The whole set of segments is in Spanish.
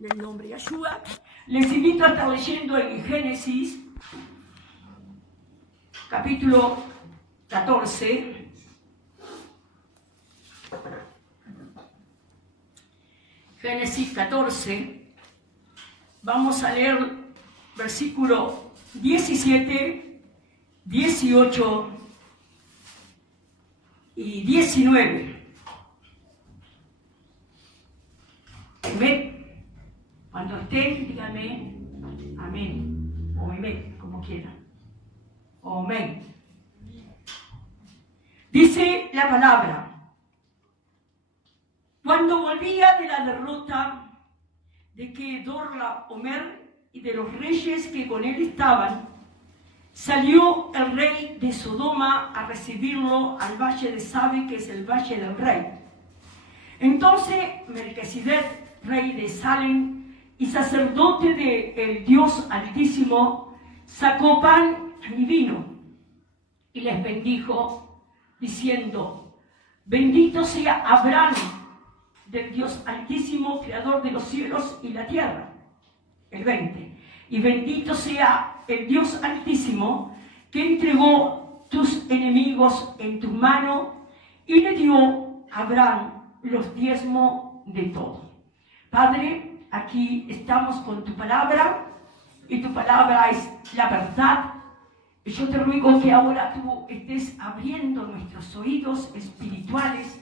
en el nombre de Yeshua. Les invito a estar leyendo en Génesis, capítulo 14. Génesis 14. Vamos a leer versículo 17, 18 y 19. Amén. Cuando estén, díganme amén o amén, como quieran. O amén. Dice la palabra: cuando volvía de la derrota de Kedorlaomer y de los reyes que con él estaban, salió el rey de Sodoma a recibirlo al valle de Sabe, que es el valle del rey. Entonces Melquisedec, rey de Salem y sacerdote del Dios Altísimo, sacó pan y vino y les bendijo, diciendo: bendito sea Abraham del Dios Altísimo, creador de los cielos y la tierra. El 20. Y bendito sea el Dios Altísimo, que entregó tus enemigos en tu mano y le dio a Abraham los diezmos de todo. Padre, aquí estamos con tu palabra, y tu palabra es la verdad. Yo te ruego que ahora tú estés abriendo nuestros oídos espirituales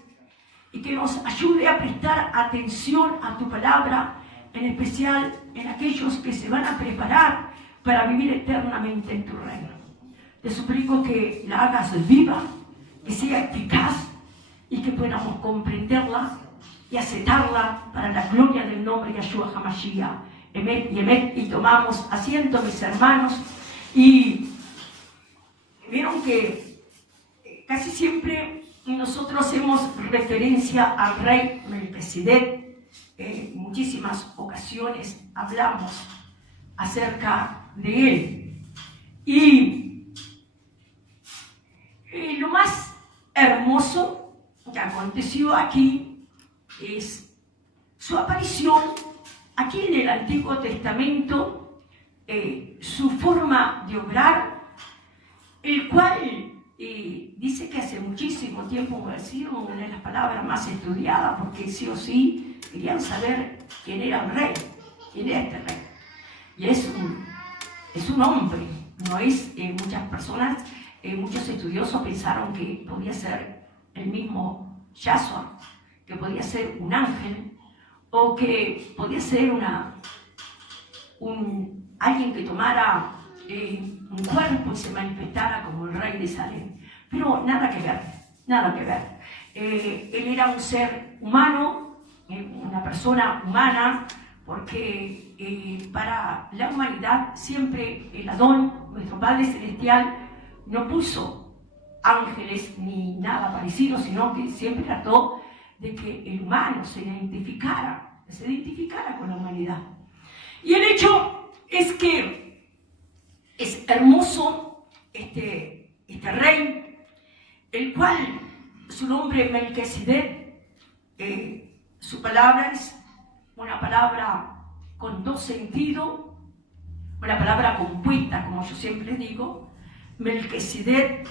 y que nos ayude a prestar atención a tu palabra, en especial en aquellos que se van a preparar para vivir eternamente en tu reino. Te suplico que la hagas viva, que sea eficaz y que podamos comprenderla y aceptarla para la gloria del nombre de Yeshua HaMashiach. Emet y Emet. Y tomamos asiento, mis hermanos, y vieron que casi siempre nosotros hacemos referencia al rey Melquisedec. En muchísimas ocasiones hablamos acerca de él. Y lo más hermoso que aconteció aquí es su aparición aquí en el Antiguo Testamento, su forma de obrar, el cual dice que hace muchísimo tiempo ha sido una de las palabras más estudiadas, porque sí o sí querían saber quién era el rey, quién era este rey. Y es un hombre, no es muchas personas, muchos estudiosos pensaron que podía ser el mismo Yahshua, que podía ser un ángel, o que podía ser alguien que tomara un cuerpo y se manifestara como el rey de Salem. Pero nada que ver, nada que ver. Él era un ser humano, una persona humana, porque para la humanidad siempre el Adón, nuestro Padre Celestial, no puso ángeles ni nada parecido, sino que siempre trató de que el humano se identificara con la humanidad. Y el hecho es que es hermoso este rey, el cual su nombre Melquisedec, su palabra es una palabra con dos sentidos, una palabra compuesta, como yo siempre digo: Melquisedec,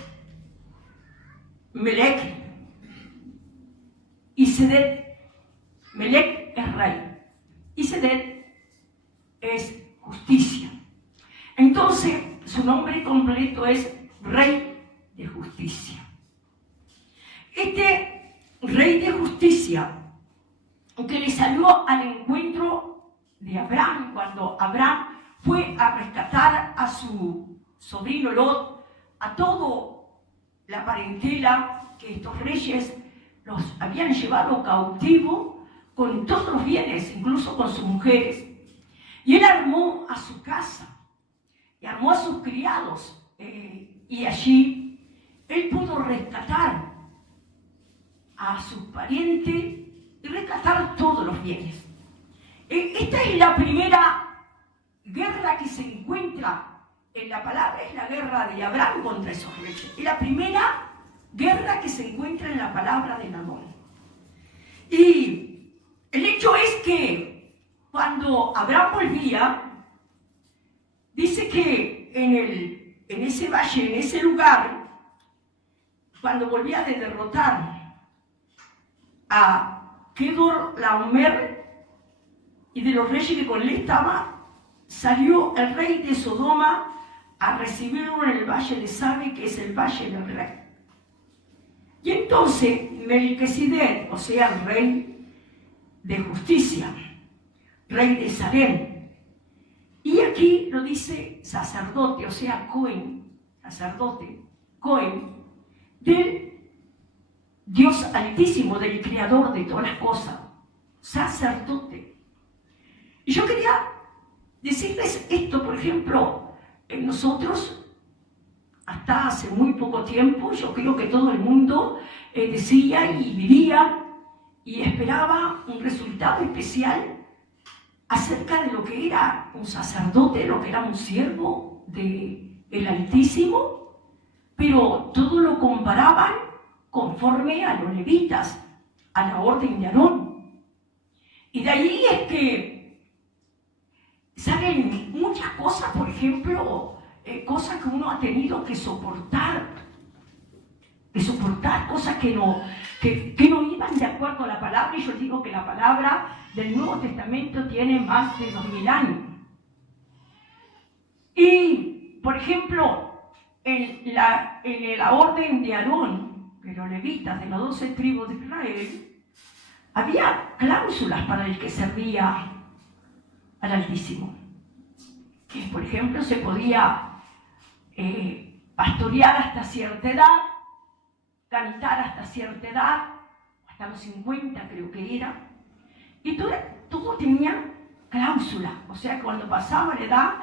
Melech y Sedec. Melech es rey y Sedec es justicia. Entonces, su nombre completo es Rey de Justicia. Este Rey de Justicia, que le salió al encuentro de Abraham, cuando Abraham fue a rescatar a su sobrino Lot, a toda la parentela que estos reyes los habían llevado cautivo, con todos los bienes, incluso con sus mujeres. Y él armó a su casa, y armó a sus criados, y allí él pudo rescatar a sus parientes y rescatar todos los bienes. Esta es la primera guerra que se encuentra en la palabra, es la guerra de Abraham contra esos reyes. Es la primera guerra que se encuentra en la palabra de Namón. Y el hecho es que cuando Abraham volvía, dice que en ese valle, en ese lugar, cuando volvía de derrotar a Kedorlaomer y de los reyes que con él estaban, salió el rey de Sodoma a recibirlo en el valle de Sabe, que es el valle del rey. Y entonces Melquisedec, o sea, el rey de justicia, rey de Salem, y aquí lo dice sacerdote, o sea, Cohen, sacerdote, Cohen, del Dios Altísimo, del Creador de todas las cosas, sacerdote. Y yo quería decirles esto, por ejemplo, nosotros, hasta hace muy poco tiempo, yo creo que todo el mundo decía y vivía y esperaba un resultado especial acerca de lo que era un sacerdote, lo que era un siervo del Altísimo, pero todo lo comparaban conforme a los levitas, a la orden de Aarón. Y de ahí es que salen muchas cosas, por ejemplo, cosas que uno ha tenido que soportar, cosas que no iban de acuerdo a la palabra, y yo digo que la palabra del Nuevo Testamento tiene más de 2000 años. Y, por ejemplo, en la orden de Aarón, de los levitas, de las 12 tribus de Israel, había cláusulas para el que servía al Altísimo. Que, por ejemplo, se podía pastorear hasta cierta edad, cantar hasta cierta edad, hasta los 50 creo que era, y todo tenía cláusula, o sea, cuando pasaba la edad,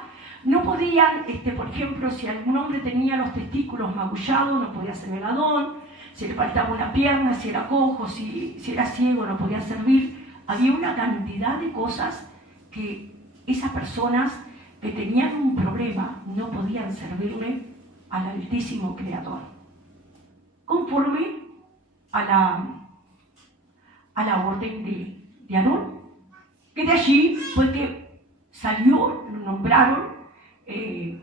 no podían, por ejemplo, si algún hombre tenía los testículos magullados, no podía ser veladón, si le faltaba una pierna, si era cojo, si era ciego, no podía servir. Había una cantidad de cosas que esas personas que tenían un problema no podían servirle al Altísimo Creador, conforme a la orden de Aarón, que de allí fue que salió, lo nombraron,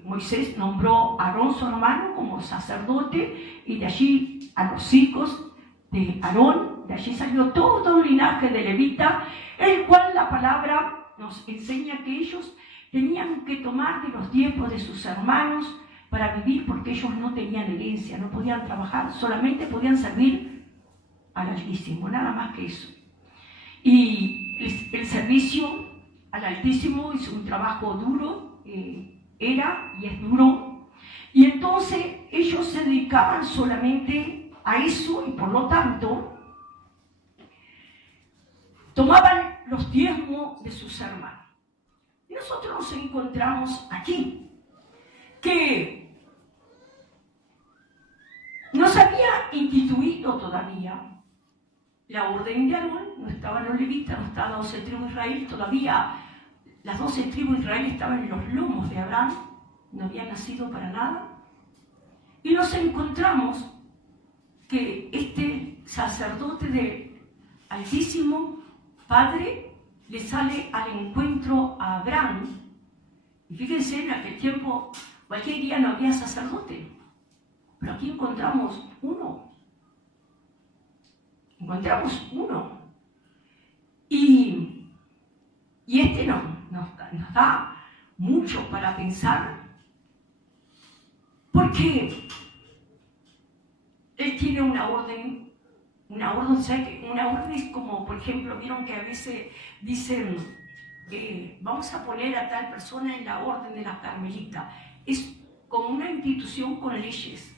Moisés nombró a Aarón su hermano como sacerdote, y de allí a los hijos de Aarón, de allí salió todo un linaje de levita, el cual la palabra nos enseña que ellos tenían que tomar de los diezmos de sus hermanos para vivir, porque ellos no tenían herencia, no podían trabajar, solamente podían servir al Altísimo, nada más que eso. Y el servicio al Altísimo es un trabajo duro, era y es duro, y entonces ellos se dedicaban solamente a eso, y por lo tanto tomaban los diezmos de sus hermanos. Y nosotros nos encontramos aquí, que no se había instituido todavía la orden de Aarón, no estaban los levitas, no estaban las 12 tribus de Israel, todavía las 12 tribus de Israel estaban en los lomos de Abraham, no habían nacido para nada. Y nos encontramos que este sacerdote del Altísimo Padre le sale al encuentro a Abraham. Y fíjense, en aquel tiempo, cualquier día no había sacerdote, pero aquí encontramos uno. Y nos da mucho para pensar, porque él tiene una orden, o sea, que una orden es como, por ejemplo, vieron que a veces dicen, vamos a poner a tal persona en la orden de la Carmelita. Es como una institución con leyes.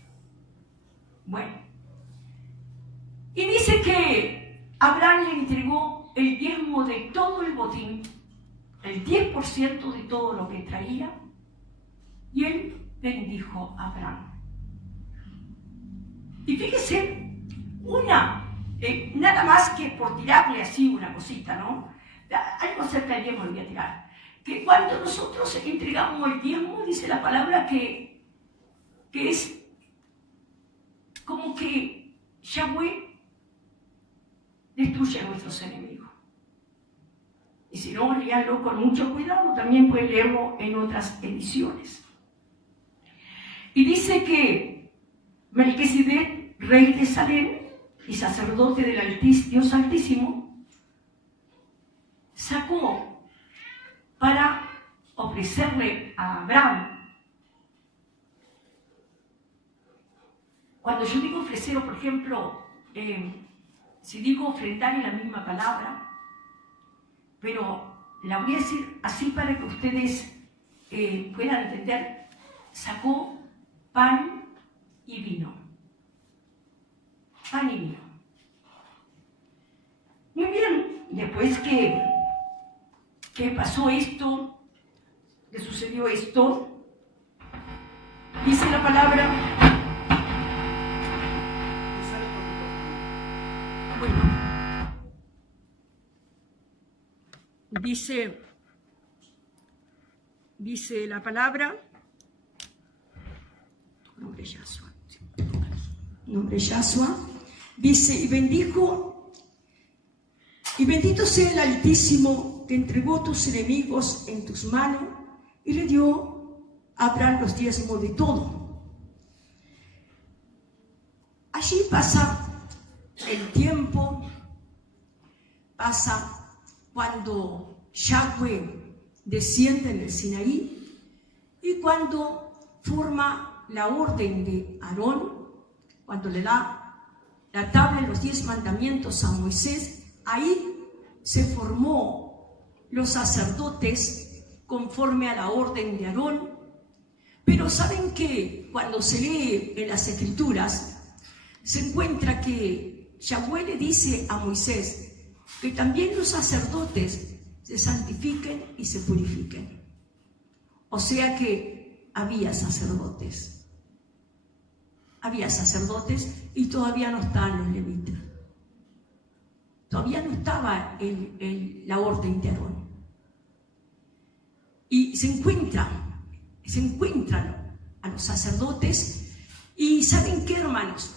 Bueno, y dice que Abraham le entregó el diezmo de todo el botín, el 10% de todo lo que traía, y él bendijo a Abraham. Y fíjese, nada más que por tirarle así una cosita, ¿no? Algo acerca del diezmo le voy a tirar. Que cuando nosotros entregamos el diezmo, dice la palabra que es como que Yahweh destruye a nuestros enemigos. Y si no, léanlo con mucho cuidado, también pueden leerlo en otras ediciones. Y dice que Melquisedec, rey de Salem y sacerdote del Dios Altísimo, sacó para ofrecerle a Abraham. Cuando yo digo ofrecer, por ejemplo, si digo ofrendar es la misma palabra, pero la voy a decir así para que ustedes puedan entender. Sacó pan y vino. Pan y vino. Muy bien, después que pasó esto, que sucedió esto, dice la palabra. Bueno, dice la palabra, nombre Yahshua, dice, y bendijo, y bendito sea el Altísimo que entregó tus enemigos en tus manos y le dio a Abraham los diezmos de todo. Allí pasa el tiempo, pasa cuando Yahweh desciende en el Sinaí y cuando forma la orden de Aarón, cuando le da la tabla de los 10 mandamientos a Moisés, ahí se formó los sacerdotes conforme a la orden de Aarón. Pero saben que cuando se lee en las Escrituras, se encuentra que Yahweh le dice a Moisés que también los sacerdotes se santifiquen y se purifiquen. O sea que había sacerdotes. Había sacerdotes y todavía no estaban los levitas. Todavía no estaba la orden de Aarón. Y se encuentran a los sacerdotes y ¿saben qué, hermanos?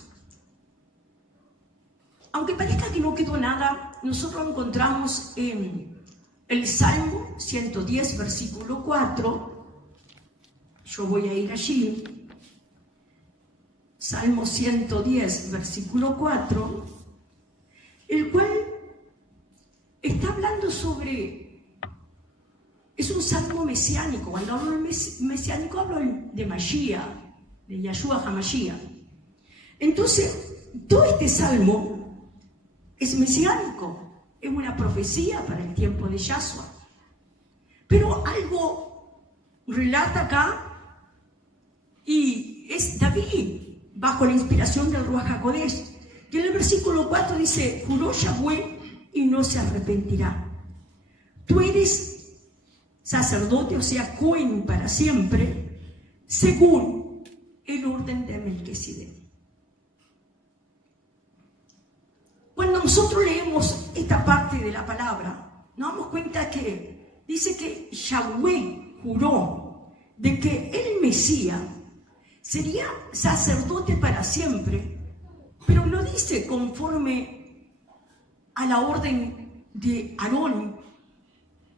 Aunque parezca que no quedó nada, nosotros encontramos en el Salmo 110, versículo 4, yo voy a ir allí, Salmo 110, versículo 4, el cual está hablando sobre, es un salmo mesiánico. Cuando hablo de mesiánico hablo de Mashiach, de Yahshua HaMashiach. Entonces, todo este salmo es mesiánico, es una profecía para el tiempo de Yahshua. Pero algo relata acá, y es David, bajo la inspiración del Ruach HaKodesh, que en el versículo 4 dice, juró Yahweh y no se arrepentirá. Tú eres sacerdote, o sea, Cohen para siempre, según el orden de Melquisedec. Cuando nosotros leemos esta parte de la palabra, nos damos cuenta que dice que Yahweh juró de que el Mesías sería sacerdote para siempre, pero no dice conforme a la orden de Aarón,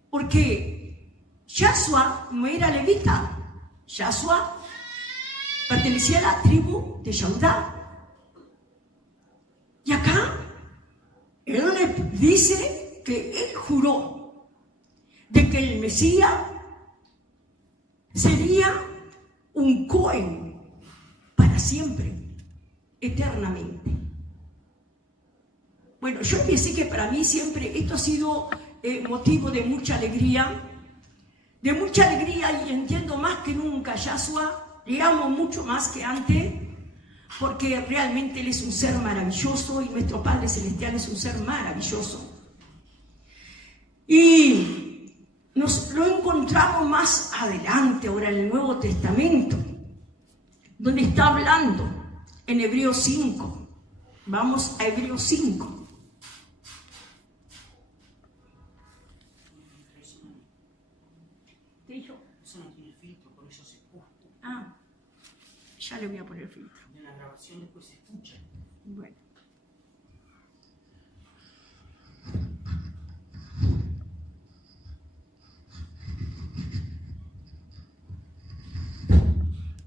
porque Yahshua no era levita, Yahshua pertenecía a la tribu de Yehudá. Y acá él le dice que él juró de que el Mesías sería un Cohen para siempre, eternamente. Bueno, yo pensé que para mí siempre esto ha sido motivo de mucha alegría, y entiendo más que nunca a Yahshua, le amo mucho más que antes, porque realmente Él es un ser maravilloso y nuestro Padre Celestial es un ser maravilloso. Y nos lo encontramos más adelante, ahora en el Nuevo Testamento, donde está hablando en Hebreos 5. Vamos a Hebreos 5. ¿Qué dijo? Eso no tiene filtro, por eso se escucha. Ah, ya le voy a poner filtro. En la grabación después se escucha. Bueno.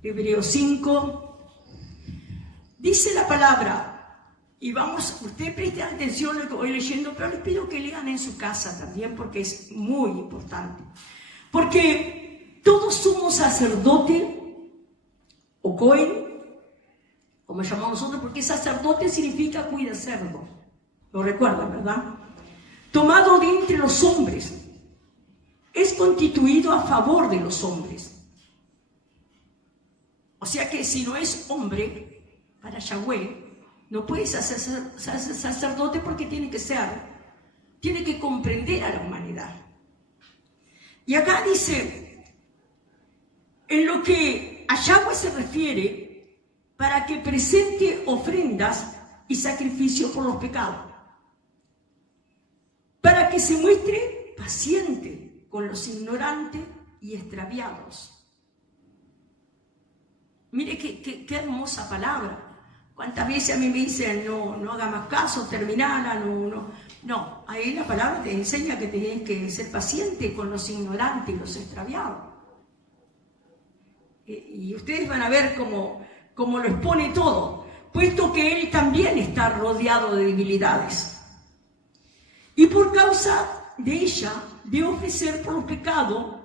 Hebreos 5. Dice la palabra, y vamos, usted preste atención a lo que voy leyendo, pero les pido que lean en su casa también, porque es muy importante. Porque todo sumo sacerdote, o Cohen, como llamamos nosotros, porque sacerdote significa cuida cerdo, lo recuerdan, ¿verdad? Tomado de entre los hombres, es constituido a favor de los hombres. O sea que si no es hombre, para Yahweh, no puedes hacer sacerdote porque tiene que comprender a la humanidad. Y acá dice, en lo que a Yahweh se refiere, para que presente ofrendas y sacrificios por los pecados, para que se muestre paciente con los ignorantes y extraviados. Mire qué hermosa palabra. ¿Cuántas veces a mí me dicen, no haga más caso, terminala, no, ahí la palabra te enseña que tienes que ser paciente con los ignorantes y los extraviados. Y ustedes van a ver cómo lo expone todo, puesto que él también está rodeado de debilidades. Y por causa de ella, de ofrecer por los pecados,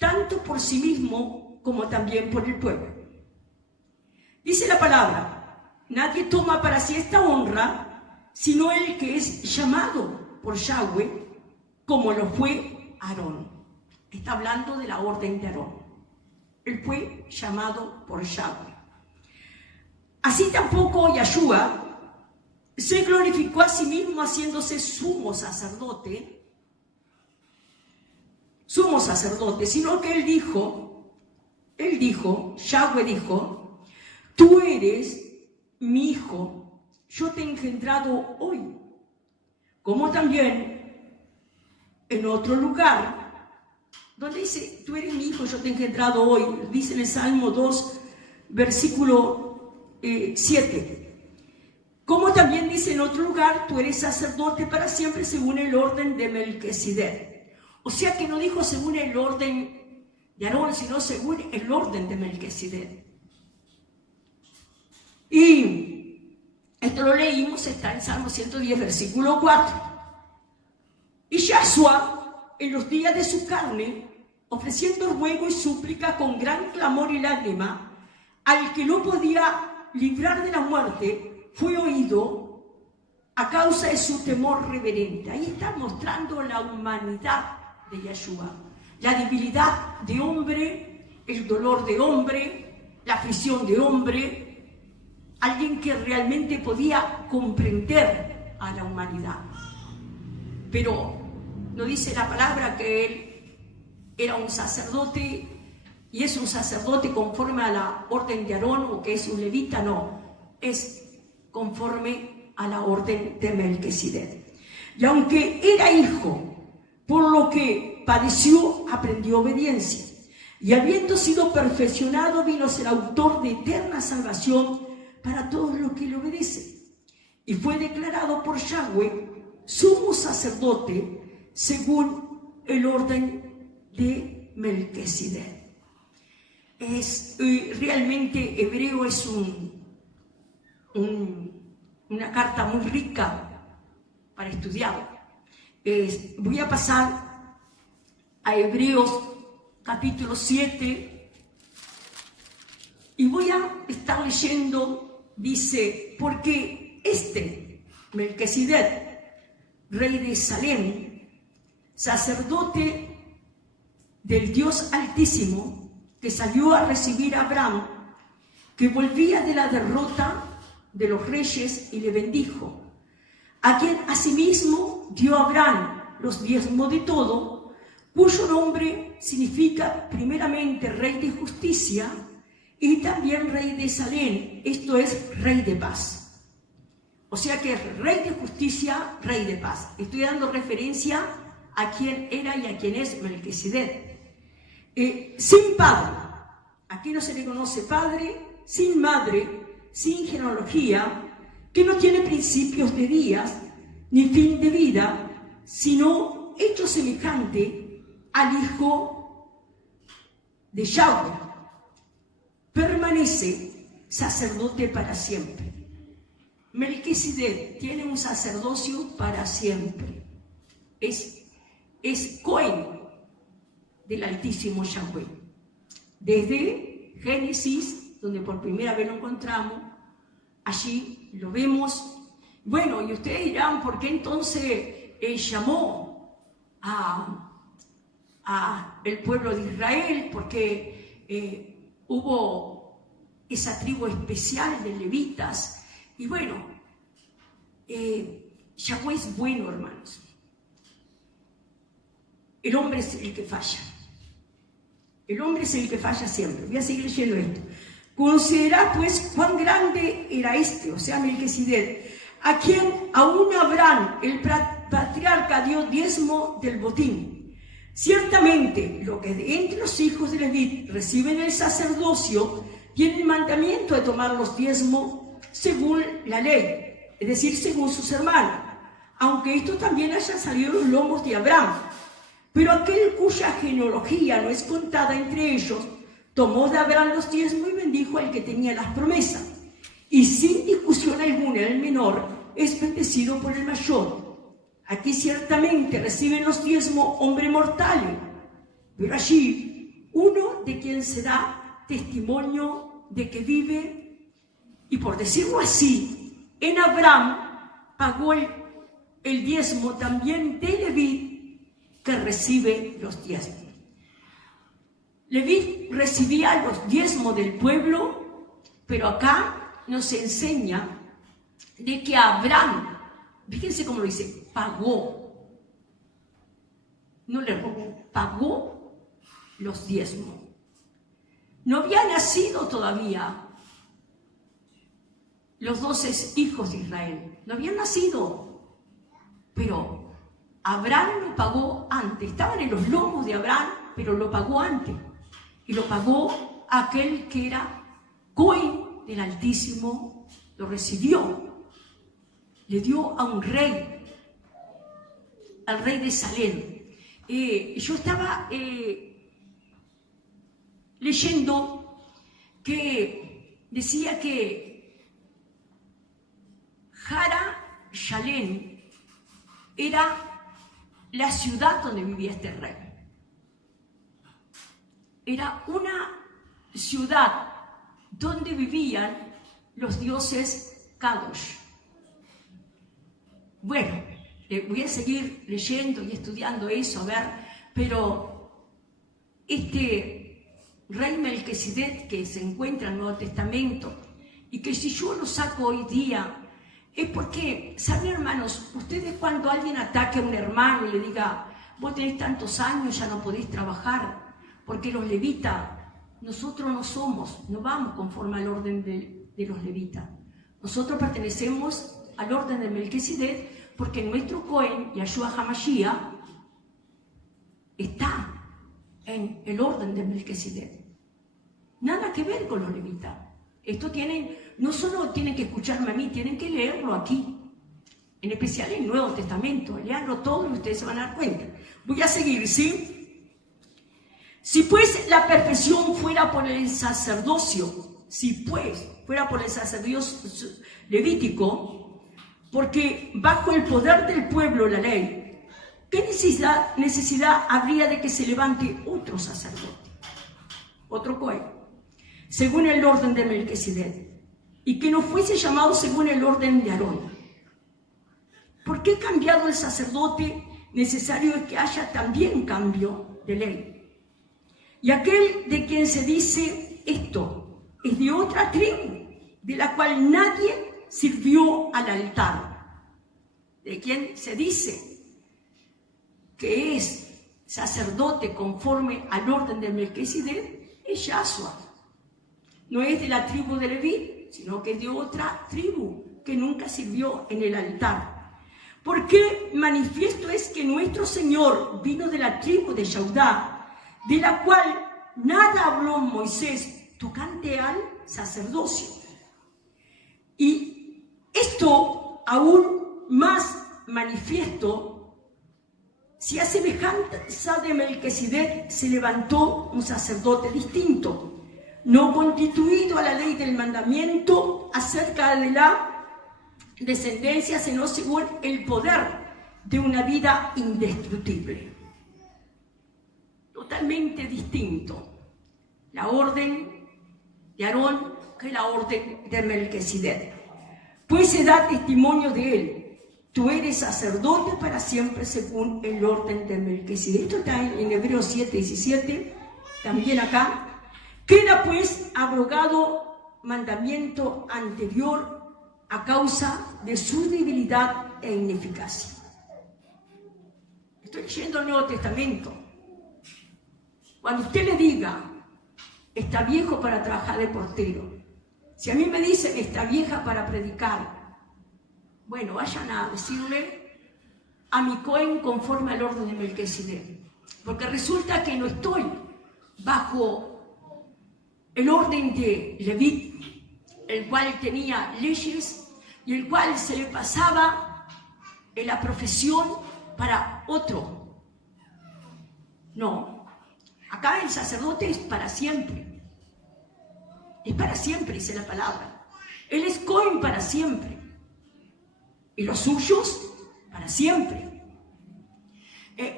tanto por sí mismo como también por el pueblo. Dice la palabra, nadie toma para sí esta honra, sino el que es llamado por Yahweh, como lo fue Aarón. Está hablando de la orden de Aarón. Él fue llamado por Yahweh. Así tampoco Yahshua se glorificó a sí mismo haciéndose sumo sacerdote, sino que él dijo, Yahweh dijo, tú eres mi hijo, yo te he engendrado hoy. Como también en otro lugar, donde dice, tú eres mi hijo, yo te he engendrado hoy, dice en el Salmo 2, versículo 7. Como también dice en otro lugar, tú eres sacerdote para siempre según el orden de Melquisedec. O sea que no dijo según el orden de Aarón, sino según el orden de Melquisedec. Y esto lo leímos, está en Salmo 110, versículo 4. Y Yahshua, en los días de su carne, ofreciendo ruego y súplica con gran clamor y lágrima, al que no podía librar de la muerte, fue oído a causa de su temor reverente. Ahí está mostrando la humanidad de Yahshua, la debilidad de hombre, el dolor de hombre, la aflicción de hombre, alguien que realmente podía comprender a la humanidad. Pero no dice la palabra que él era un sacerdote y es un sacerdote conforme a la orden de Aarón o que es un levita, no, es conforme a la orden de Melquisedec. Y aunque era hijo, por lo que padeció, aprendió obediencia. Y habiendo sido perfeccionado, vino a ser autor de eterna salvación para todos los que le obedecen. Y fue declarado por Yahweh sumo sacerdote según el orden de Melquisedec. Realmente Hebreo es una carta muy rica para estudiar. Voy a pasar a Hebreos capítulo 7 y voy a estar leyendo. Dice, porque Melquisedec, rey de Salem, sacerdote del Dios Altísimo, que salió a recibir a Abraham, que volvía de la derrota de los reyes y le bendijo, a quien asimismo dio a Abraham los diezmos de todo, cuyo nombre significa primeramente Rey de Justicia, y también Rey de Salem, esto es Rey de Paz. O sea que es Rey de Justicia, Rey de Paz. Estoy dando referencia a quién era y a quién es Melquisedec. Sin padre, aquí no se le conoce padre, sin madre, sin genealogía, que no tiene principios de días, ni fin de vida, sino hecho semejante al Hijo de Yahweh, permanece sacerdote para siempre. Melquisedec tiene un sacerdocio para siempre. Es Cohen del Altísimo Yahweh. Desde Génesis, donde por primera vez lo encontramos, allí lo vemos. Bueno, y ustedes dirán, ¿por qué entonces llamó a el pueblo de Israel? Porque hubo esa tribu especial de levitas. Y bueno, Yahweh es bueno, hermanos. El hombre es el que falla. El hombre es el que falla siempre. Voy a seguir leyendo esto. Considerad pues cuán grande era este, o sea, Melquisedec, a quien aún Abraham, el patriarca, dio diezmo del botín. Ciertamente, lo que de entre los hijos de Leví reciben el sacerdocio, tiene el mandamiento de tomar los diezmos según la ley, es decir, según sus hermanos, aunque esto también haya salido de los lomos de Abraham. Pero aquel cuya genealogía no es contada entre ellos, tomó de Abraham los diezmos y bendijo al que tenía las promesas. Y sin discusión alguna, el menor es bendecido por el mayor. Aquí ciertamente reciben los diezmos hombres mortales, pero allí uno de quien se da testimonio de que vive, y por decirlo así, en Abraham pagó el diezmo también de Leví, que recibe los diezmos. Leví recibía los diezmos del pueblo, pero acá nos enseña de que Abraham, fíjense cómo lo dice, pagó, no le robó, pagó los diezmos. No había nacido todavía los 12 hijos de Israel, no habían nacido, pero Abraham lo pagó antes. Estaban en los lomos de Abraham, pero lo pagó antes. Y lo pagó aquel que era Cohen del Altísimo, lo recibió. Le dio a un rey, al rey de Salem. Yo estaba leyendo que decía que Jara Shalem era la ciudad donde vivía este rey. Era una ciudad donde vivían los dioses Kadosh. Bueno, voy a seguir leyendo y estudiando eso, a ver, pero este rey Melquisedec que se encuentra en el Nuevo Testamento, y que si yo lo saco hoy día, es porque, ¿saben, hermanos? Ustedes, cuando alguien ataque a un hermano y le diga, vos tenés tantos años, ya no podés trabajar, porque los levitas, nosotros no vamos conforme al orden de los levitas. Nosotros pertenecemos al orden de Melquisedec, porque nuestro Cohen, Yahshua HaMashiach, está en el orden de Melquisedec. Nada que ver con los levitas. Esto no solo tienen que escucharme a mí, tienen que leerlo aquí, en especial en el Nuevo Testamento. Leanlo todo y ustedes se van a dar cuenta. Voy a seguir, ¿sí? Si pues la perfección fuera por el sacerdocio, levítico, porque bajo el poder del pueblo la ley, ¿qué necesidad habría de que se levante otro sacerdote, otro Cohen, según el orden de Melquisedec, y que no fuese llamado según el orden de Aarón? ¿Por qué cambiado el sacerdote necesario es que haya también cambio de ley? Y aquel de quien se dice esto es de otra tribu, de la cual nadie sirvió al altar. De quien se dice que es sacerdote conforme al orden de Melquisedec es Yahshua. No es de la tribu de Leví, sino que es de otra tribu que nunca sirvió en el altar. Porque manifiesto es que nuestro Señor vino de la tribu de Judá, de la cual nada habló Moisés tocante al sacerdocio. Y esto aún más manifiesto, si a semejanza de Melquisedec se levantó un sacerdote distinto, no constituido a la ley del mandamiento acerca de la descendencia, sino según el poder de una vida indestructible. Totalmente distinto la orden de Aarón que la orden de Melquisedec. Pues se da testimonio de él: tú eres sacerdote para siempre según el orden de Melquisedec. Esto está en Hebreos 7:17, también acá. Queda pues abrogado mandamiento anterior a causa de su debilidad e ineficacia. Estoy leyendo el Nuevo Testamento. Cuando usted le diga, está viejo para trabajar de portero, si a mí me dicen, está vieja para predicar, bueno, vayan a decirle a mi Cohen conforme al orden de Melquisedec, porque resulta que no estoy bajo el orden de Leví, el cual tenía leyes y el cual se le pasaba en la profesión para otro. No, acá el sacerdote es para siempre. Es para siempre, dice la palabra. Él es Cohen para siempre. Y los suyos para siempre.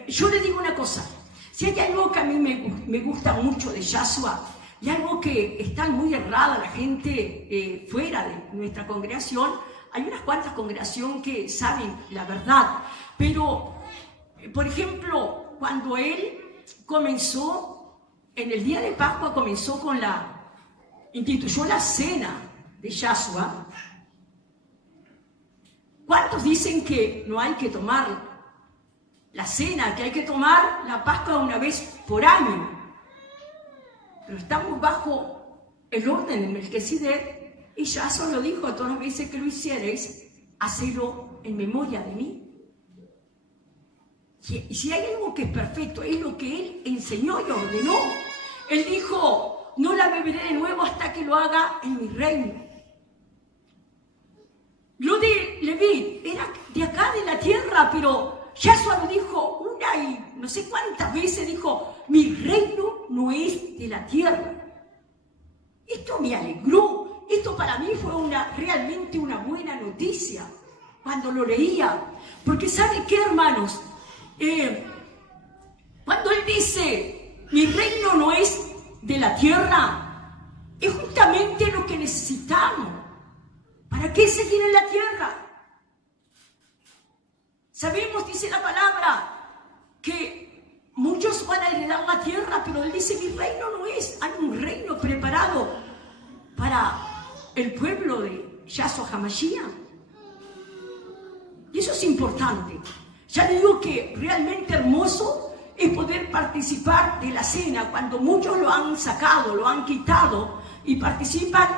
Yo le digo una cosa. Si hay algo que a mí me gusta mucho de Yahshua, y algo que está muy errada la gente fuera de nuestra congregación, hay unas cuantas congregaciones que saben la verdad, pero, por ejemplo, cuando él comenzó, en el día de Pascua comenzó con instituyó la cena de Yahshua. ¿Cuántos dicen que no hay que tomar la cena, que hay que tomar la Pascua una vez por año? Pero estamos bajo el orden de Melquisedec y Yahshua lo dijo: todas las veces que lo hiciereis, hacedlo en memoria de mí. Y si hay algo que es perfecto, es lo que él enseñó y ordenó. Él dijo: no la beberé de nuevo hasta que lo haga en mi reino. Lo de Leví era de acá, de la tierra, pero Yahshua lo dijo una y no sé cuántas veces, dijo: mi reino no es de la tierra. Esto me alegró. Esto para mí fue realmente una buena noticia cuando lo leía. Porque ¿sabe qué, hermanos? Cuando él dice, mi reino no es de la tierra, es justamente lo que necesitamos. ¿Para qué seguir en la tierra? Sabemos, dice la palabra, que muchos van a heredar la tierra, pero él dice, mi reino no es. Hay un reino preparado para el pueblo de Yahshua HaMashiach. Y eso es importante. Ya le digo que realmente hermoso es poder participar de la cena, cuando muchos lo han sacado, lo han quitado y participan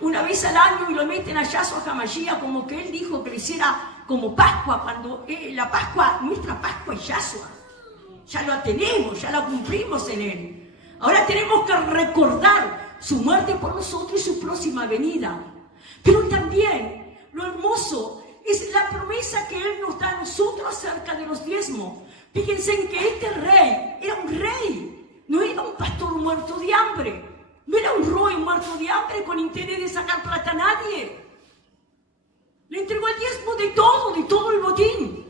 una vez al año y lo meten a Yahshua HaMashiach, como que él dijo que lo hiciera como Pascua, cuando la Pascua, nuestra Pascua es Yahshua. Ya la tenemos, ya la cumplimos en él. Ahora tenemos que recordar su muerte por nosotros y su próxima venida. Pero también lo hermoso es la promesa que él nos da a nosotros acerca de los diezmos. Fíjense en que este rey era un rey, no era un pastor muerto de hambre, no era un rey muerto de hambre con interés de sacar plata a nadie. Le entregó el diezmo de todo el botín.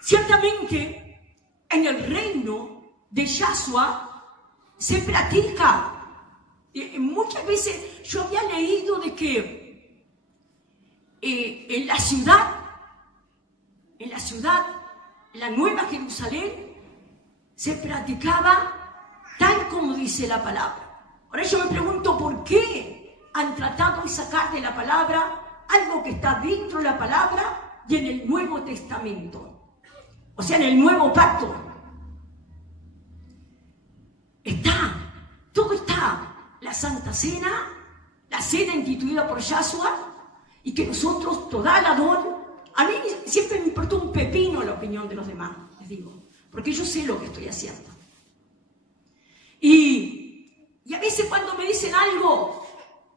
Ciertamente, en el reino de Yahshua se practica. Muchas veces yo había leído de que en la ciudad, la Nueva Jerusalén, se practicaba tal como dice la palabra. Ahora yo me pregunto por qué han tratado de sacar de la palabra algo que está dentro de la palabra y en el Nuevo Testamento. O sea, en el Nuevo Pacto. Todo está. La Santa Cena, la cena instituida por Yahshua, y que nosotros, toda la don, a mí siempre me importó un pepino la opinión de los demás, les digo, porque yo sé lo que estoy haciendo. Y a veces cuando me dicen algo,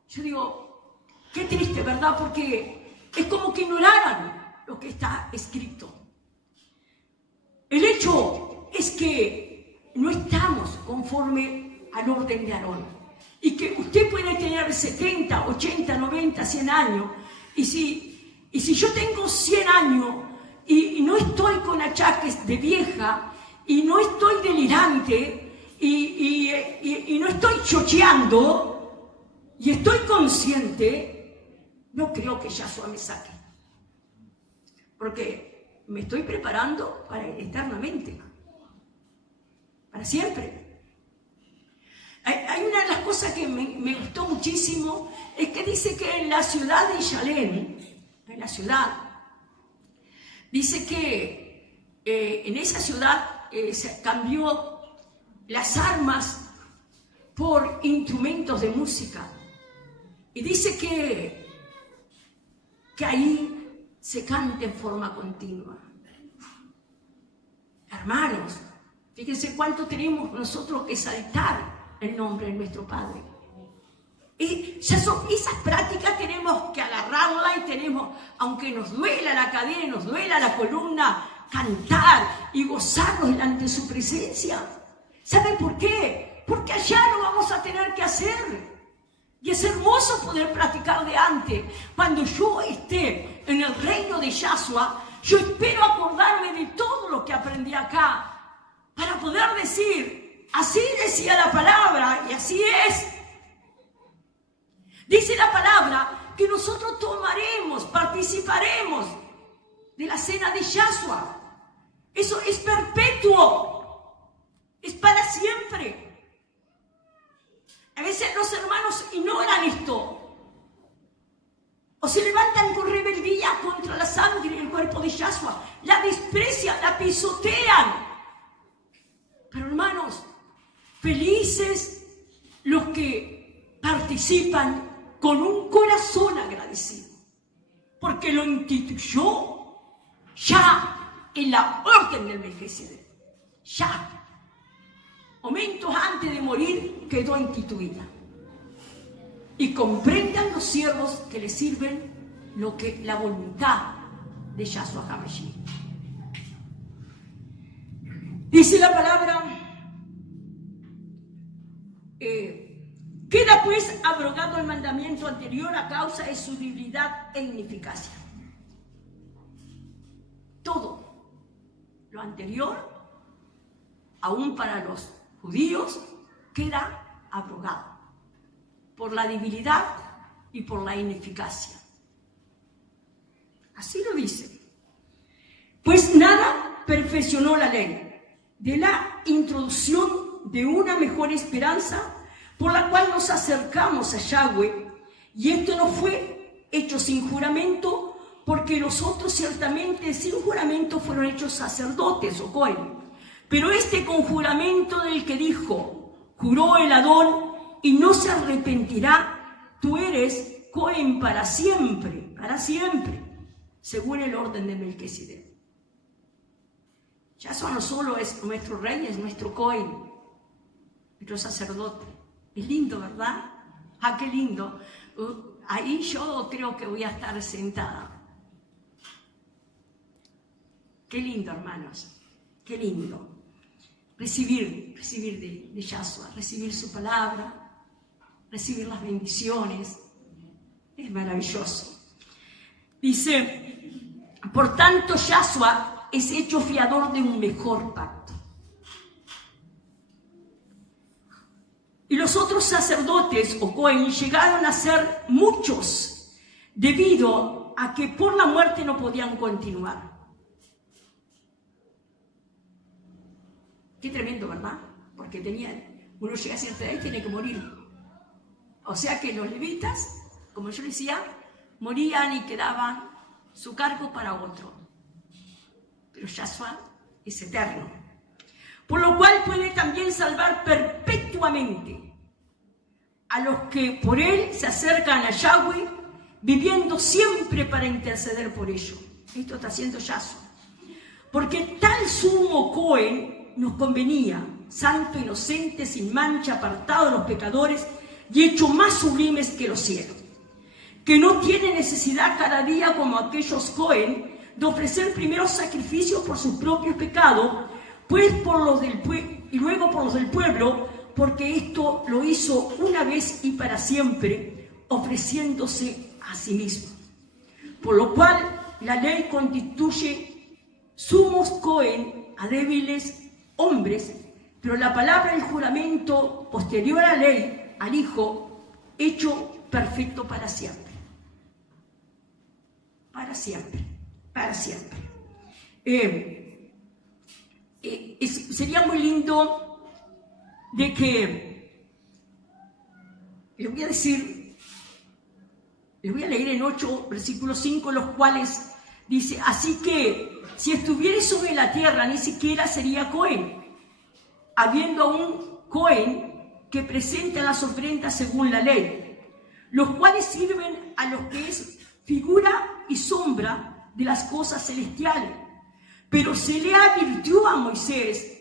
yo digo, qué triste, ¿verdad? Porque es como que ignoraran lo que está escrito. El hecho es que no estamos conforme al orden de Aarón. Y que usted puede tener 70, 80, 90, 100 años. Y si yo tengo 100 años y no estoy con achaques de vieja, y no estoy delirante, y no estoy chocheando, y estoy consciente, no creo que Yahshua me saque. Porque me estoy preparando para eternamente, para siempre. Hay una de las cosas que me gustó muchísimo, es que dice que en la ciudad de Shalem, en la ciudad, dice que en esa ciudad se cambió las armas por instrumentos de música. Y dice que ahí se canta en forma continua. Hermanos, fíjense cuánto tenemos nosotros que exaltar el nombre de nuestro Padre. Y ya son esas prácticas, tenemos que agarrarla y tenemos, aunque nos duela la cadera y nos duela la columna, cantar y gozarnos delante de su presencia. ¿Saben por qué? Porque allá lo vamos a tener que hacer. Y es hermoso poder practicar de antes. Cuando yo esté en el reino de Yahshua, yo espero acordarme de todo lo que aprendí acá, para poder decir, así decía la palabra y así es. Dice la palabra que nosotros participaremos de la cena de Yahshua. Eso es perpetuo, es para siempre. A veces los hermanos ignoran esto, o se levantan con rebeldía contra la sangre y el cuerpo de Yahshua, la desprecian, la pisotean. Pero hermanos, felices los que participan con un corazón agradecido, porque lo instituyó ya en la orden del Melquisedec. Ya, momentos antes de morir, quedó instituida. Y comprendan los siervos que les sirven lo que la voluntad de Yahshua HaMashiach. Dice la palabra, queda pues abrogado el mandamiento anterior a causa de su debilidad e ineficacia. Todo lo anterior, aún para los judíos, queda abrogado por la debilidad y por la ineficacia. Así lo dice. Pues nada perfeccionó la ley de la introducción de una mejor esperanza por la cual nos acercamos a Yahweh, y esto no fue hecho sin juramento, porque los otros ciertamente sin juramento fueron hechos sacerdotes o Cohen, pero este con juramento del que dijo, juró el Adón y no se arrepentirá, tú eres Cohen para siempre, según el orden de Melquisedec. Yahshua no solo es nuestro rey, es nuestro Cohen, nuestro sacerdote. Es lindo, ¿verdad? Ah, qué lindo. Ahí yo creo que voy a estar sentada. Qué lindo, hermanos. Qué lindo. Recibir de Yahshua, recibir su palabra, recibir las bendiciones. Es maravilloso. Dice, por tanto, Yahshua es hecho fiador de un mejor pacto. Y los otros sacerdotes o Cohen llegaron a ser muchos debido a que por la muerte no podían continuar. Qué tremendo, ¿verdad? Porque uno llega a cierta edad y tiene que morir. O sea que los levitas, como yo decía, morían y quedaban su cargo para otro. Pero Yahshua es eterno. Por lo cual puede también salvar perpetuamente a los que por él se acercan a Yahweh, viviendo siempre para interceder por ellos. Esto está haciendo Yahshua. Porque tal sumo Cohen nos convenía, santo, inocente, sin mancha, apartado de los pecadores y hecho más sublimes que los cielos, que no tiene necesidad cada día como aquellos Cohen de ofrecer primero sacrificios por sus propios pecados, pues y luego por los del pueblo, porque esto lo hizo una vez y para siempre, ofreciéndose a sí mismo. Por lo cual la ley constituye sumos cohen a débiles hombres, pero la palabra del juramento posterior a la ley, al Hijo, hecho perfecto para siempre. Para siempre, para siempre. Sería muy lindo de que, les voy a decir, les voy a leer en 8 versículos 5, los cuales dice: así que si estuviere sobre la tierra, ni siquiera sería cohen, habiendo aún cohen que presentan las ofrendas según la ley, los cuales sirven a los que es figura y sombra de las cosas celestiales. Pero se le advirtió a Moisés,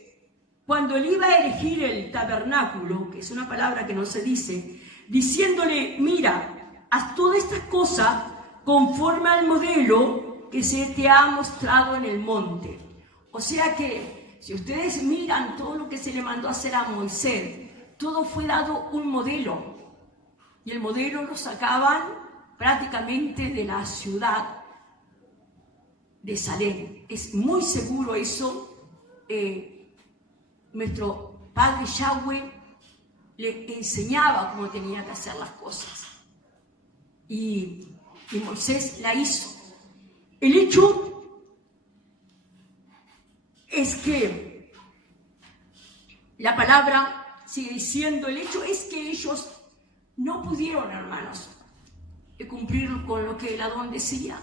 cuando él iba a erigir el tabernáculo, que es una palabra que no se dice, diciéndole: mira, haz todas estas cosas conforme al modelo que se te ha mostrado en el monte. O sea que, si ustedes miran todo lo que se le mandó a hacer a Moisés, todo fue dado un modelo. Y el modelo lo sacaban prácticamente de la ciudad de Salem. Es muy seguro eso. Nuestro padre Yahweh le enseñaba cómo tenía que hacer las cosas. Y Moisés la hizo. El hecho es que la palabra sigue diciendo, el hecho es que ellos no pudieron, hermanos, cumplir con lo que el Adón decía.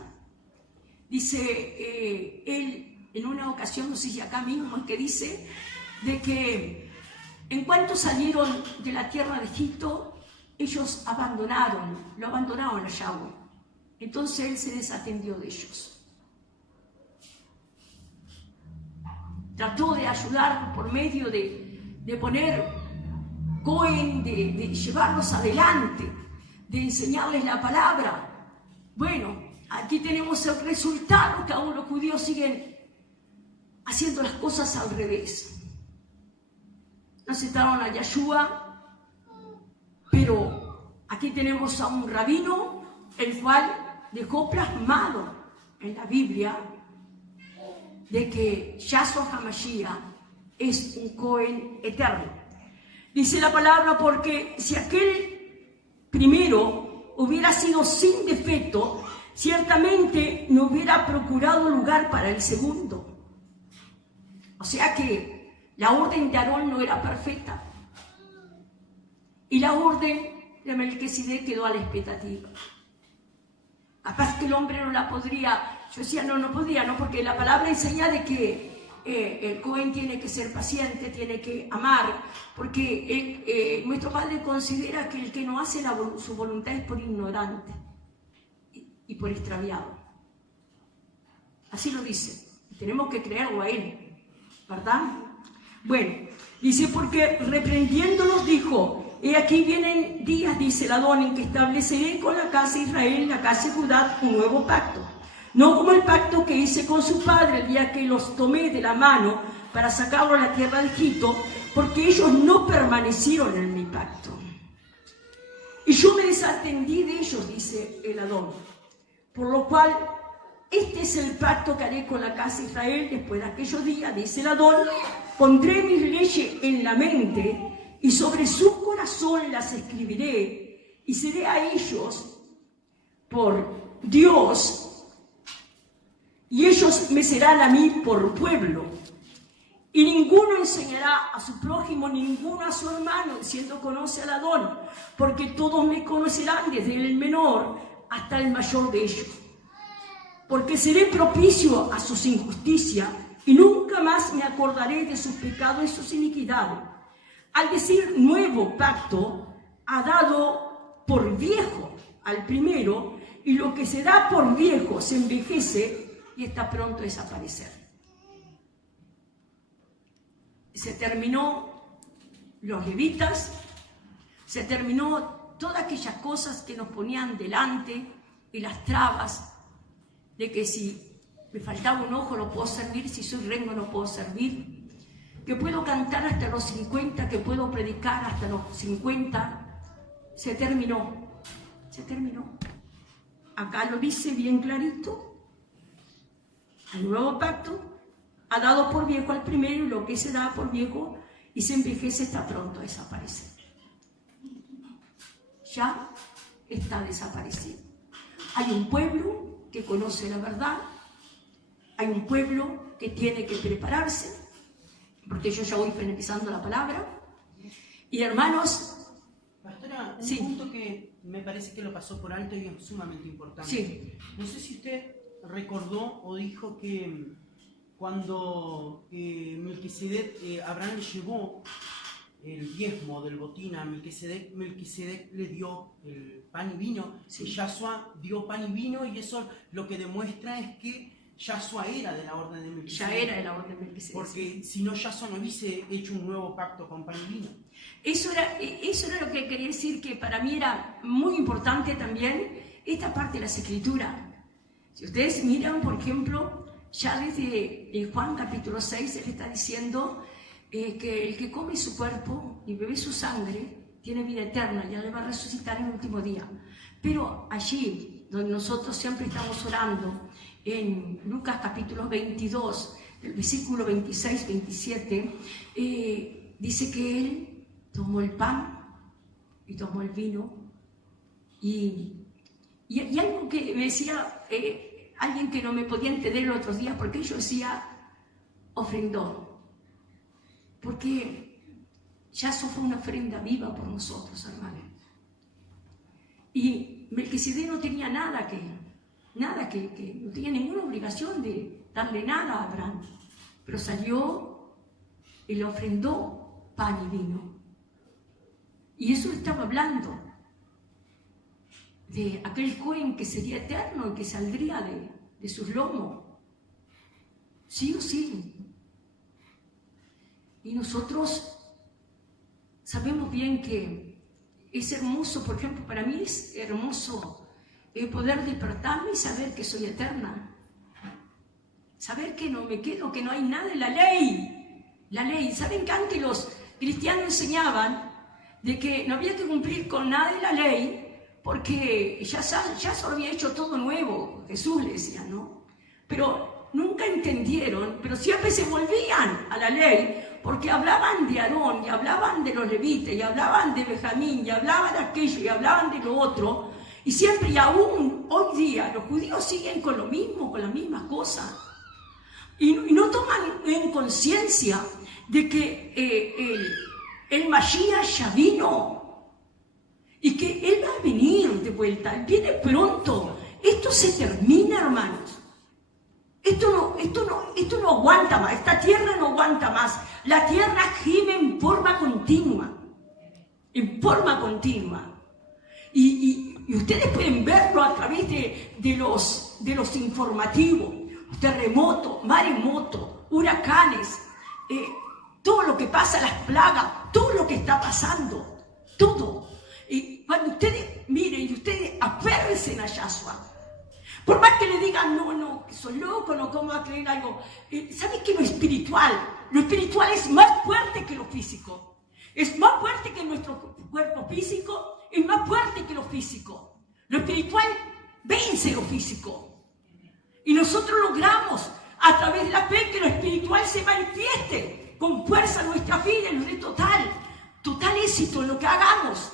Dice él en una ocasión, no sé si acá mismo es que dice, de que en cuanto salieron de la tierra de Egipto, ellos lo abandonaron a Yahweh. Entonces él se desatendió de ellos. Trató de ayudar por medio de poner cohen, de llevarlos adelante, de enseñarles la palabra. Bueno, aquí tenemos el resultado, que aún los judíos siguen haciendo las cosas al revés. No aceptaron a Yahshua, pero aquí tenemos a un rabino, el cual dejó plasmado en la Biblia de que Yahshua HaMashiach es un cohen eterno. Dice la palabra, porque si aquel primero hubiera sido sin defecto, ciertamente no hubiera procurado lugar para el segundo. O sea que la orden de Aarón no era perfecta. Y la orden de Melquisedec quedó a la expectativa. Capaz que el hombre no la podría. Yo decía, no podía, no, porque la palabra enseña de que el cohen tiene que ser paciente, tiene que amar, porque nuestro Padre considera que el que no hace su voluntad es por ignorante y por extraviado. Así lo dice. Tenemos que creerlo a él, ¿verdad? Bueno, dice, porque reprendiéndolos dijo: he aquí vienen días, dice el Adón, en que estableceré con la casa de Israel, la casa de Judá, un nuevo pacto. No como el pacto que hice con su padre el día que los tomé de la mano para sacarlo a la tierra de Egipto, porque ellos no permanecieron en mi pacto. Y yo me desatendí de ellos, dice el Adón. Por lo cual, este es el pacto que haré con la casa de Israel después de aquellos días, dice el Adón. Pondré mis leyes en la mente y sobre su corazón las escribiré, y seré a ellos por Dios, y ellos me serán a mí por pueblo. Y ninguno enseñará a su prójimo, ninguno a su hermano, diciendo: conoce al Adón, porque todos me conocerán, desde el menor hasta el mayor de ellos. Porque seré propicio a sus injusticias, y nunca más me acordaré de sus pecados y sus iniquidades. Al decir nuevo pacto, ha dado por viejo al primero, y lo que se da por viejo se envejece y está pronto a desaparecer. Se terminó los levitas, se terminó todas aquellas cosas que nos ponían delante y las trabas de que si me faltaba un ojo no puedo servir, si soy rengo no puedo servir. que puedo cantar hasta los 50, que puedo predicar hasta los 50, se terminó. Se terminó. Acá lo dice bien clarito. El nuevo pacto ha dado por viejo al primero, y lo que se da por viejo y se envejece está pronto a desaparecer. Ya está desaparecido. Hay un pueblo que conoce la verdad, hay un pueblo que tiene que prepararse, porque yo ya voy finalizando la palabra. Y hermanos, Pastora, un sí. punto que me parece que lo pasó por alto y es sumamente importante. Sí. No sé si usted recordó o dijo que cuando Melquisedec, Abraham le llevó el diezmo del botín a Melquisedec le dio el pan y vino, Sí. y Yahshua dio pan y vino, y eso lo que demuestra es que Yahshua era de la orden de Melquisedec. Ya era de la orden de Melquisedec. Porque si no, Yahshua no hubiese hecho un nuevo pacto con pan y vino. Eso era lo que quería decir, que para mí era muy importante también esta parte de las Escrituras. Si ustedes miran, por ejemplo, ya desde Juan capítulo 6, él está diciendo que el que come su cuerpo y bebe su sangre tiene vida eterna, ya le va a resucitar en el último día. Pero allí, donde nosotros siempre estamos orando, en Lucas capítulo 22, el versículo 26-27, dice que él tomó el pan y tomó el vino, y algo que me decía alguien que no me podía entender el otro día, porque yo decía ofrendó, porque Yahshua fue una ofrenda viva por nosotros, hermano. Y Melquisedec no tenía nada que no tenía ninguna obligación de darle nada a Abraham, pero salió y le ofrendó pan y vino. Y eso estaba hablando de aquel Cohen que sería eterno y que saldría de sus lomos, sí o sí. Y nosotros sabemos bien que es hermoso, por ejemplo, para mí es hermoso poder despertarme y saber que soy eterna. Saber que no me quedo, que no hay nada en la ley. La ley. ¿Saben que antes los cristianos enseñaban de que no había que cumplir con nada de la ley porque ya se había hecho todo nuevo? Jesús le decía, ¿no? Pero nunca entendieron, pero siempre se volvían a la ley porque hablaban de Aarón, y hablaban de los levitas, y hablaban de Benjamín, y hablaban de aquello, y hablaban de lo otro. Y siempre, y aún hoy día, los judíos siguen con lo mismo, con las mismas cosas. Y no toman en conciencia de que el Mashiach ya vino. Y que Él va a venir de vuelta. Él viene pronto. Esto se termina, hermanos. Esto no aguanta más. Esta tierra no aguanta más. La tierra gime en forma continua. En forma continua. Y ustedes pueden verlo a través de los informativos, terremotos, maremotos, huracanes, todo lo que pasa, las plagas, todo lo que está pasando, todo. Y cuando ustedes miren y ustedes aférrense a Yahshua, por más que le digan, no, que son locos, no, ¿cómo va a creer algo? ¿Saben que lo espiritual es más fuerte que lo físico? Es más fuerte que nuestro cuerpo físico, es más fuerte que lo físico. Lo espiritual vence lo físico. Y nosotros logramos, a través de la fe, que lo espiritual se manifieste con fuerza en nuestra vida, en nuestro total éxito en lo que hagamos.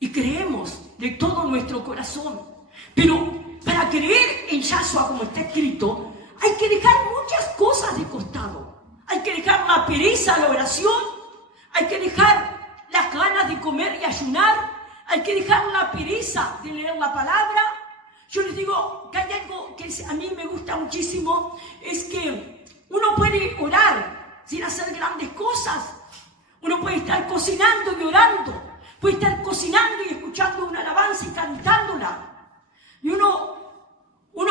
Y creemos de todo nuestro corazón. Pero para creer en Yahshua, como está escrito, hay que dejar muchas cosas de costado. Hay que dejar la pereza a la oración, hay que dejar las ganas de comer y ayunar, hay que dejar la pereza de leer la palabra. Yo les digo que hay algo que a mí me gusta muchísimo, es que uno puede orar sin hacer grandes cosas. Uno puede estar cocinando y orando, puede estar cocinando y escuchando una alabanza y cantándola. Y uno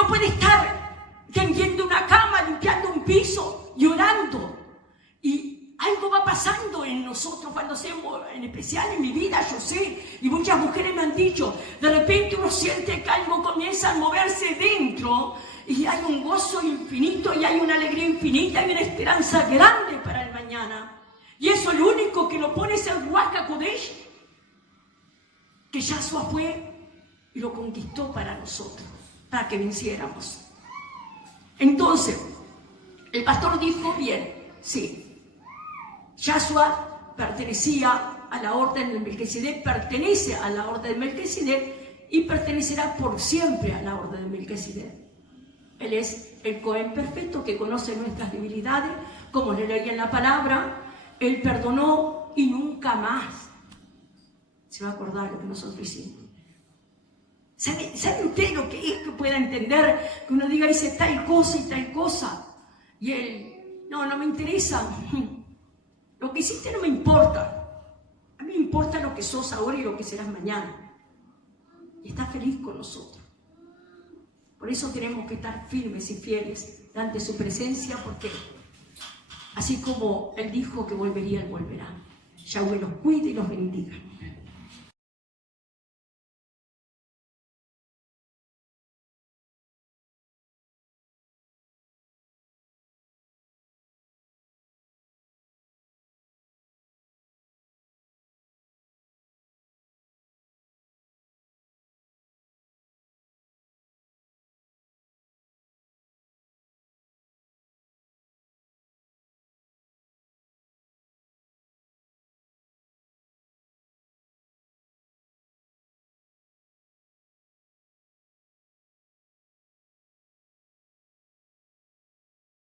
puede estar tendiendo una cama, limpiando un piso y orando. Y algo va pasando en nosotros cuando hacemos, en especial en mi vida, yo sé, y muchas mujeres me han dicho, de repente uno siente que algo comienza a moverse dentro Y hay un gozo infinito, y hay una alegría infinita, y una esperanza grande para el mañana. Y eso es lo único que lo pone es el Ruach HaKodesh, que Yahshua fue y lo conquistó para nosotros, para que venciéramos. Entonces, el pastor dijo bien, sí, Yahshua pertenecía a la orden de Melquisedec, pertenece a la orden de Melquisedec y pertenecerá por siempre a la orden de Melquisedec. Él es el Cohen perfecto que conoce nuestras debilidades, como le leía en la palabra. Él perdonó y nunca más se va a acordar lo que nosotros hicimos. ¿Sabe usted lo que es que pueda entender que uno diga, hice tal cosa y tal cosa? Y él, no me interesa. Lo que hiciste no me importa. A mí me importa lo que sos ahora y lo que serás mañana. Y está feliz con nosotros. Por eso tenemos que estar firmes y fieles ante su presencia, porque así como Él dijo que volvería, Él volverá. Yahweh los cuide y los bendiga.